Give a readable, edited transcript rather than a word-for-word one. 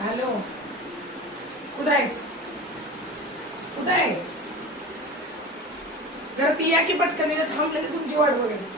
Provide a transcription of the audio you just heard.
Hello, कुठं आहे? कुठं आहे? घरात या की पटकन, थांबले तुमची वाट बघत.